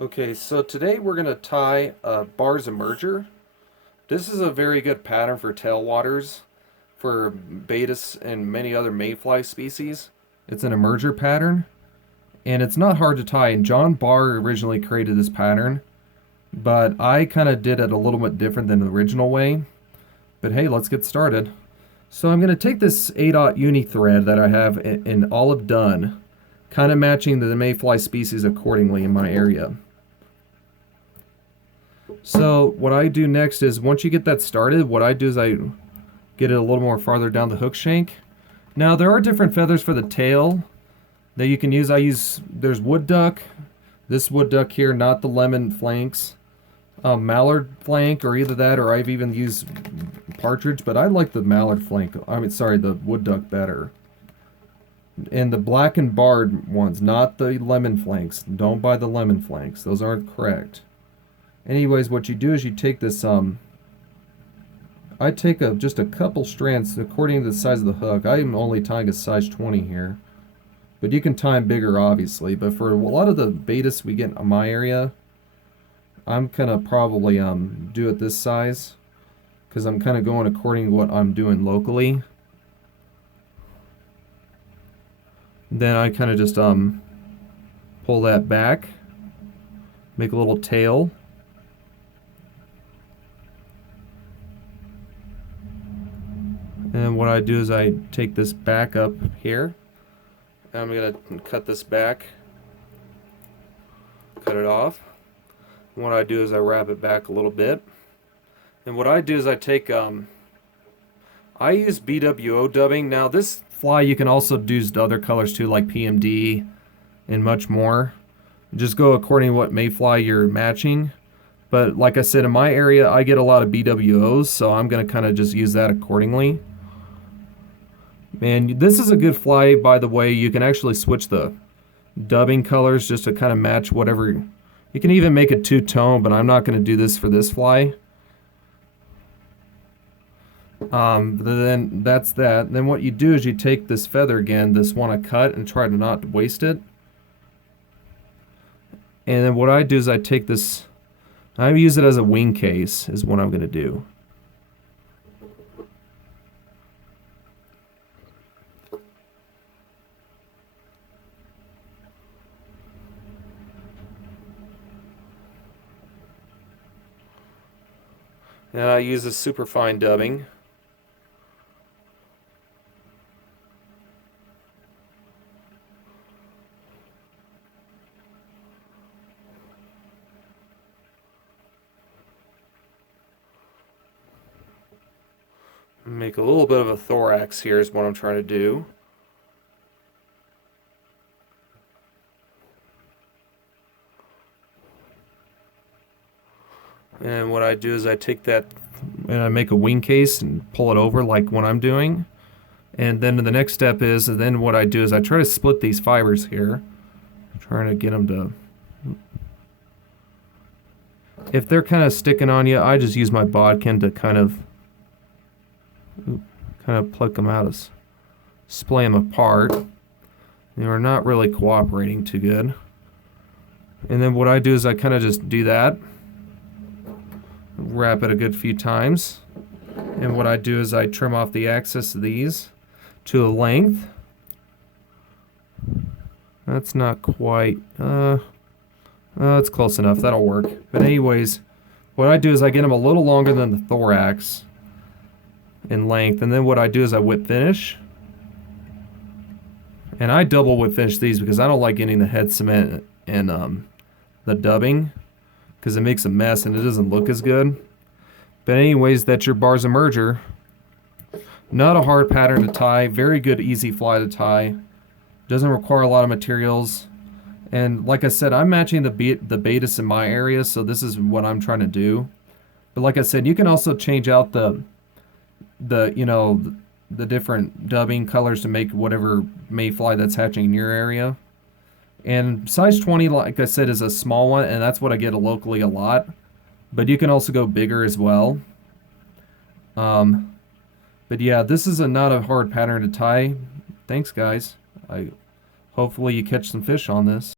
Okay, so today we're going to tie a Barr's emerger. This is a very good pattern for tailwaters, for Baetis and many other mayfly species. It's an emerger pattern, and it's not hard to tie. And John Barr originally created this pattern, but I kind of did it a little bit different than the original way. But hey, let's get started. So I'm going to take this 8/0 uni thread that I have in olive dun, kind of matching the mayfly species accordingly in my area. So what I do next is, once you get that started, what I do is I get it a little more farther down the hook shank. Now there are different feathers for the tail that you can use. There's wood duck, this wood duck here, not the lemon flanks, mallard flank, or either that, or I've even used partridge, but I like the mallard flank, the wood duck better. And the black and barred ones, not the lemon flanks. Don't buy the lemon flanks, those aren't correct. Anyways, what you do is you take this, I take just a couple strands according to the size of the hook. I'm only tying a size 20 here. But you can tie them bigger, obviously. But for a lot of the Baetis we get in my area, I'm going to probably do it this size, because I'm kind of going according to what I'm doing locally. Then I kind of just pull that back, make a little tail. And what I do is I take this back up here, and I'm going to cut this back, cut it off. And what I do is I wrap it back a little bit. And what I do is I take, I use BWO dubbing. Now this fly you can also use other colors too, like PMD and much more. Just go according to what mayfly you're matching. But like I said, in my area I get a lot of BWOs, so I'm going to kind of just use that accordingly. And this is a good fly, by the way. You can actually switch the dubbing colors just to kind of match whatever. You can even make it two-tone, but I'm not going to do this for this fly. Then that's that. Then what you do is you take this feather again, this one I cut, and try to not waste it. And then what I do is I take this, I use it as a wing case, is what I'm going to do. And I use a superfine dubbing. Make a little bit of a thorax here is what I'm trying to do. And what I do is I take that and I make a wing case and pull it over like what I'm doing. And then the next step is, and then what I do is I try to split these fibers here. I'm trying to get them to, if they're kind of sticking on you, I just use my bodkin to kind of pluck them out, splay them apart. They are not really cooperating too good. And then what I do is I kind of just do that, wrap it a good few times, and what I do is I trim off the excess of these to a length. That's not quite, it's close enough, that'll work. But anyways, what I do is I get them a little longer than the thorax in length, and then what I do is I whip finish. And I double whip finish these because I don't like getting the head cement and the dubbing, because it makes a mess and it doesn't look as good. But anyways, that's your Barr's emerger. Not a hard pattern to tie, very good easy fly to tie. Doesn't require a lot of materials. And like I said, I'm matching the Baetis in my area, so this is what I'm trying to do. But like I said, you can also change out the different dubbing colors to make whatever mayfly that's hatching in your area. And size 20, like I said, is a small one, and that's what I get locally a lot. But you can also go bigger as well. But yeah, this is not a hard pattern to tie. Thanks, guys. Hopefully you catch some fish on this.